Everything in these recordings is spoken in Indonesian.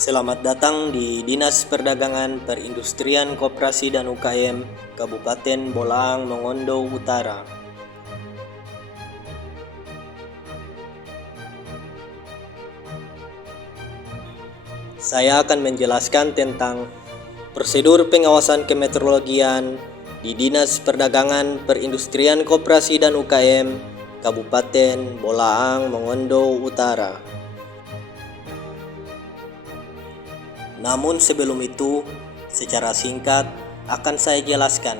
Selamat datang di Dinas Perdagangan Perindustrian Koperasi dan UKM Kabupaten Bolaang Mongondo Utara. Saya akan menjelaskan tentang prosedur pengawasan kemeteorologian di Dinas Perdagangan Perindustrian Koperasi dan UKM Kabupaten Bolaang Mongondo Utara. Namun sebelum itu, secara singkat akan saya jelaskan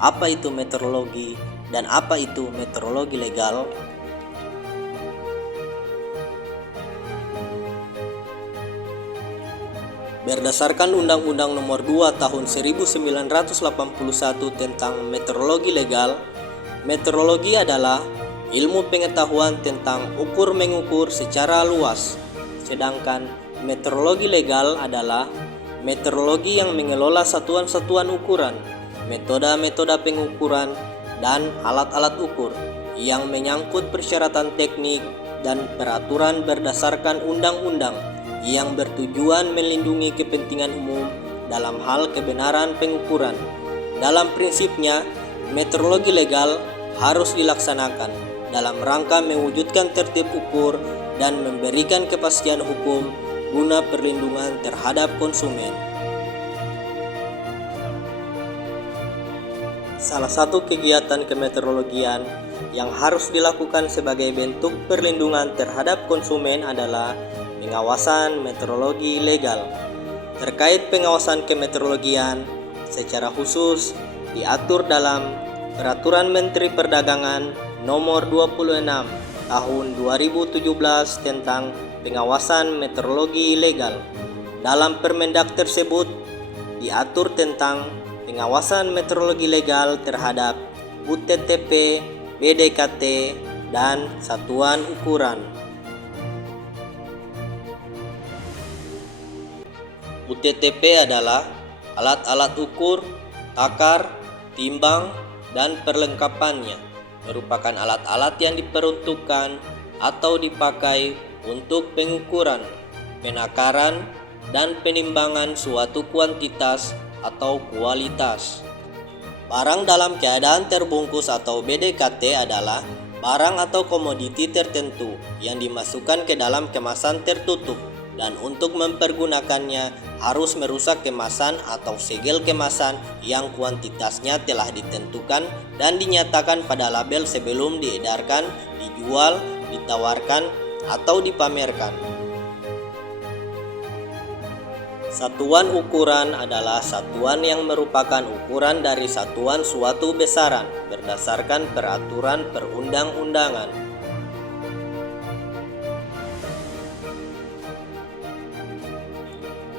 apa itu meteorologi dan apa itu meteorologi legal. Berdasarkan Undang-Undang Nomor 2 Tahun 1981 tentang meteorologi legal, meteorologi adalah ilmu pengetahuan tentang ukur-mengukur secara luas. Sedangkan meteorologi legal adalah meteorologi yang mengelola satuan-satuan ukuran, metode-metode pengukuran, dan alat-alat ukur yang menyangkut persyaratan teknik dan peraturan berdasarkan undang-undang yang bertujuan melindungi kepentingan umum dalam hal kebenaran pengukuran. Dalam prinsipnya, meteorologi legal harus dilaksanakan dalam rangka mewujudkan tertib ukur dan memberikan kepastian hukum guna perlindungan terhadap konsumen. Salah satu kegiatan kemeteorologian yang harus dilakukan sebagai bentuk perlindungan terhadap konsumen adalah pengawasan meteorologi legal. Terkait pengawasan kemeteorologian, secara khusus diatur dalam Peraturan Menteri Perdagangan Nomor 26 Tahun 2017 tentang pengawasan meteorologi legal. Dalam Permendak tersebut diatur tentang pengawasan meteorologi legal terhadap UTTP, BDKT, dan satuan ukuran. UTTP adalah alat-alat ukur, takar, timbang, dan perlengkapannya, merupakan alat-alat yang diperuntukkan atau dipakai untuk pengukuran, penakaran, dan penimbangan suatu kuantitas atau kualitas. Barang dalam keadaan terbungkus atau BDKT adalah barang atau komoditi tertentu yang dimasukkan ke dalam kemasan tertutup dan untuk mempergunakannya harus merusak kemasan atau segel kemasan yang kuantitasnya telah ditentukan dan dinyatakan pada label sebelum diedarkan, dijual, ditawarkan, atau dipamerkan. Satuan ukuran adalah satuan yang merupakan ukuran dari satuan suatu besaran berdasarkan peraturan perundang-undangan.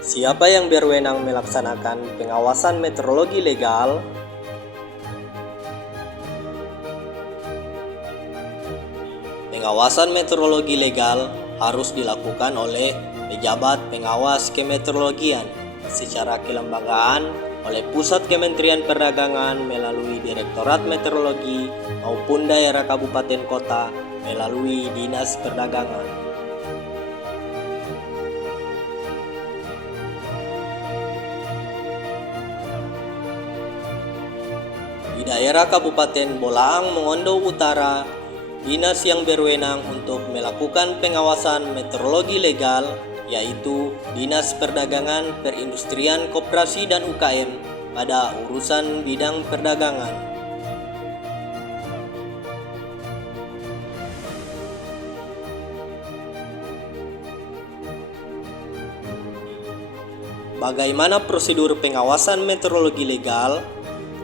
Siapa yang berwenang melaksanakan pengawasan meteorologi legal? Pengawasan meteorologi legal harus dilakukan oleh pejabat pengawas kemeteorologian secara kelembagaan oleh Pusat Kementerian Perdagangan melalui Direktorat Meteorologi maupun daerah kabupaten kota melalui Dinas Perdagangan. Di daerah Kabupaten Bolaang Mongondo Utara, dinas yang berwenang untuk melakukan pengawasan meteorologi legal yaitu Dinas Perdagangan Perindustrian Koperasi dan UKM pada urusan bidang perdagangan. Bagaimana prosedur pengawasan meteorologi legal?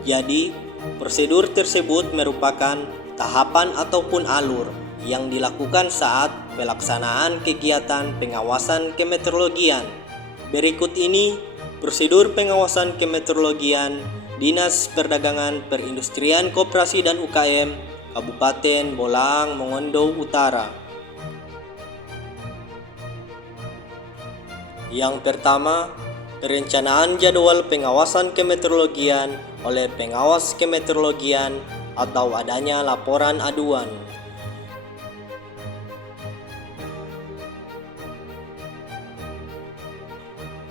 Jadi, prosedur tersebut merupakan tahapan ataupun alur yang dilakukan saat pelaksanaan kegiatan pengawasan kemeteorologian. Berikut ini prosedur pengawasan kemeteorologian Dinas Perdagangan Perindustrian Koperasi dan UKM Kabupaten Bolaang Mongondo Utara. Yang pertama, perencanaan jadwal pengawasan kemeteorologian oleh pengawas kemeteorologian atau adanya laporan aduan.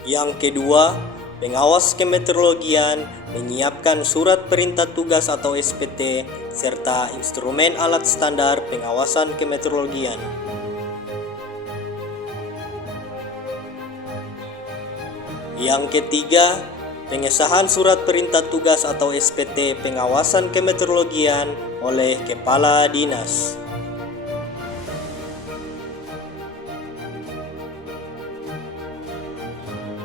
Yang kedua, pengawas kemeteorologian menyiapkan surat perintah tugas atau SPT serta instrumen alat standar pengawasan kemeteorologian. Yang ketiga, pengesahan surat perintah tugas atau SPT pengawasan kemeteorologian oleh Kepala Dinas.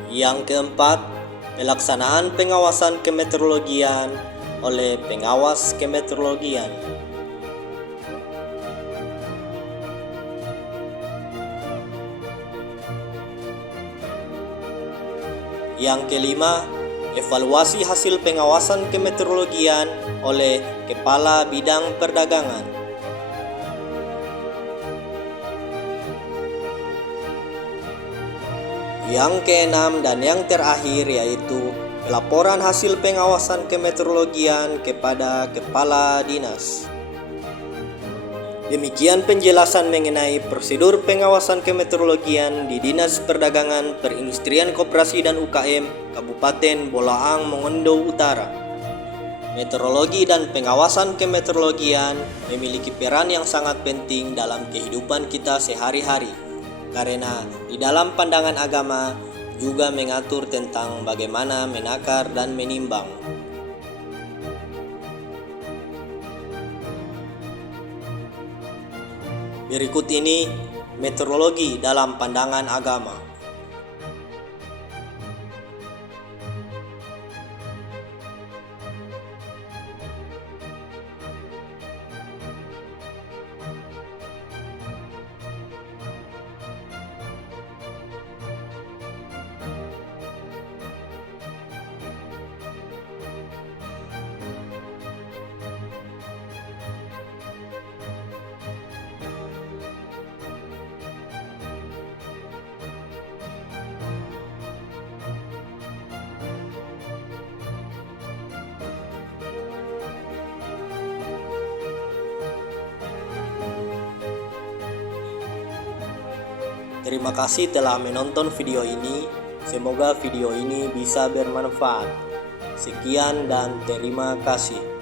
Yang keempat, pelaksanaan pengawasan kemeteorologian oleh pengawas kemeteorologian. Yang kelima, evaluasi hasil pengawasan kemeteorologian oleh Kepala Bidang Perdagangan. Yang keenam dan yang terakhir yaitu pelaporan hasil pengawasan kemeteorologian kepada Kepala Dinas. Demikian penjelasan mengenai prosedur pengawasan kemeteorologian di Dinas Perdagangan, Perindustrian Koperasi dan UKM Kabupaten Bolaang Mongondo Utara. Meteorologi dan pengawasan kemeteorologian memiliki peran yang sangat penting dalam kehidupan kita sehari-hari, karena di dalam pandangan agama juga mengatur tentang bagaimana menakar dan menimbang. Berikut ini meteorologi dalam pandangan agama. Terima kasih telah menonton video ini. Semoga video ini bisa bermanfaat. Sekian dan terima kasih.